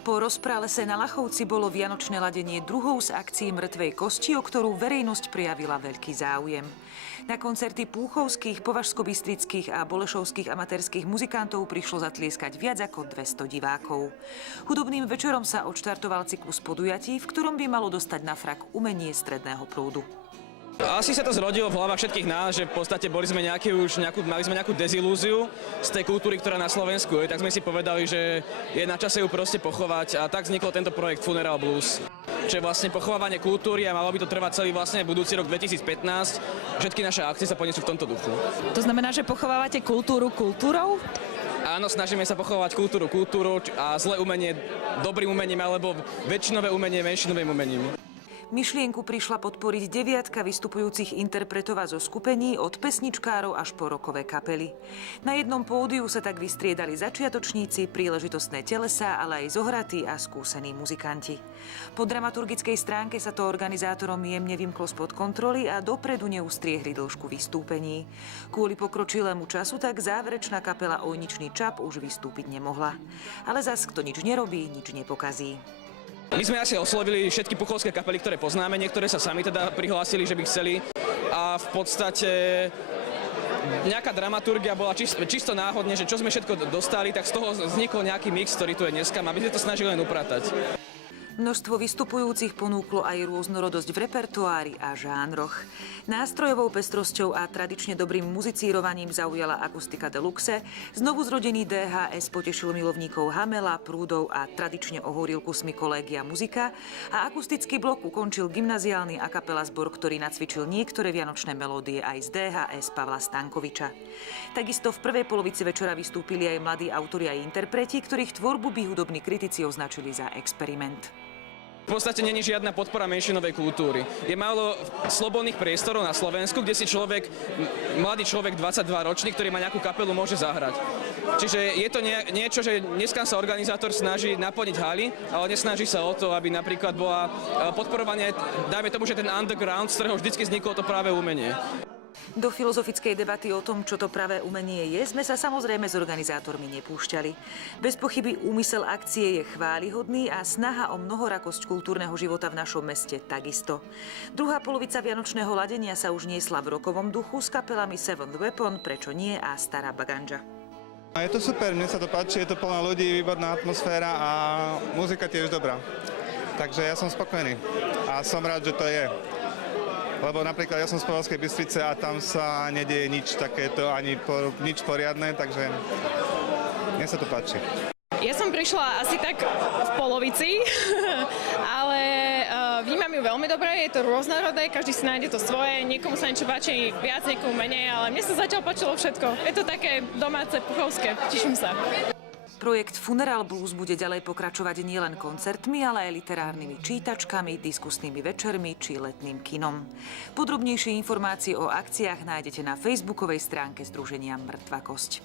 Po rozprálese na Lachovci bolo vianočné ladenie druhou z akcií Mŕtvej kosti, o ktorú verejnosť prijavila veľký záujem. Na koncerty púchovských, považskobystrických a bolešovských amatérskych muzikantov prišlo zatlieskať viac ako 200 divákov. Hudobným večerom sa odštartoval cyklus podujatí, v ktorom by malo dostať na frak umenie stredného prúdu. Asi sa to zrodilo v hlavách všetkých nás, že v podstate mali sme nejakú dezilúziu z tej kultúry, ktorá na Slovensku je, tak sme si povedali, že je na čase ju proste pochovať a tak vznikol tento projekt Funeral Blues. Čo je vlastne pochovávanie kultúry a malo by to trvať celý vlastne budúci rok 2015. Všetky naše akcie sa ponesú v tomto duchu. To znamená, že pochovávate kultúru kultúrou? Áno, snažíme sa pochovať kultúru a zlé umenie dobrým umením alebo väčšinové umenie menšinovým umením. Myšlienku prišla podporiť 9 vystupujúcich interpretov zo skupení od pesničkárov až po rokové kapely. Na jednom pódiu sa tak vystriedali začiatočníci, príležitostné telesá, ale aj zohratí a skúsení muzikanti. Po dramaturgickej stránke sa to organizátorom jemne vymklo spod kontroly a dopredu neustriehli dĺžku vystúpení. Kvôli pokročilému času tak záverečná kapela Ojničný čap už vystúpiť nemohla. Ale zas, kto nič nerobí, nič nepokazí. My sme asi oslovili všetky puchovské kapely, ktoré poznáme, niektoré sa sami teda prihlásili, že by chceli a v podstate nejaká dramaturgia bola čisto náhodne, že čo sme všetko dostali, tak z toho vznikol nejaký mix, ktorý tu je dneska, aby sme to snažili len upratať. Množstvo vystupujúcich ponúklo aj rôznorodosť v repertoári a žánroch. Nástrojovou pestrosťou a tradične dobrým muzicírovaním zaujala akustika deluxe, znovu zrodený DHS potešil milovníkov Hamela, prúdov a tradične ohúril kusmi Kolégia muzika a akustický blok ukončil gymnaziálny a kapela zbor, ktorý nacvičil niektoré vianočné melódie aj z DHS Pavla Stankoviča. Takisto v prvej polovici večera vystúpili aj mladí autori a interpreti, ktorých tvorbu by hudobní kritici označili za experiment. V podstate není žiadna podpora menšinovej kultúry. Je málo slobodných priestorov na Slovensku, kde si mladý človek 22 ročný, ktorý má nejakú kapelu, môže zahrať. Čiže je to niečo, že dneska sa organizátor snaží naplniť haly, ale nesnaží sa o to, aby napríklad bola podporovanie, dajme tomu, že ten underground, z ktorého vždycky vzniklo to práve umenie. Do filozofickej debaty o tom, čo to pravé umenie je, sme sa samozrejme s organizátormi nepúšťali. Bez pochyby úmysel akcie je chválihodný a snaha o mnohorakosť kultúrneho života v našom meste takisto. Druhá polovica vianočného ladenia sa už niesla v rokovom duchu s kapelami Seventh Weapon, Prečo nie a Stará Bagandža. A je to super, mne sa to páči, je to plná ľudí, výborná atmosféra a muzika tiež dobrá. Takže ja som spokojný a som rád, že to je. Lebo napríklad ja som z Považskej Bystrice a tam sa nedieje nič takéto, ani nič poriadne, takže mne sa to páči. Ja som prišla asi tak v polovici, ale vnímam ju veľmi dobre, je to rôznorodé, každý si nájde to svoje, niekomu sa niečo páči viac, niekomu menej, ale mne sa zatiaľ páčilo všetko. Je to také domáce, puchovské, teším sa. Projekt Funeral Blues bude ďalej pokračovať nielen koncertmi, ale aj literárnymi čítačkami, diskusnými večermi či letným kinom. Podrobnejšie informácie o akciách nájdete na facebookovej stránke Združenia Mŕtva kosť.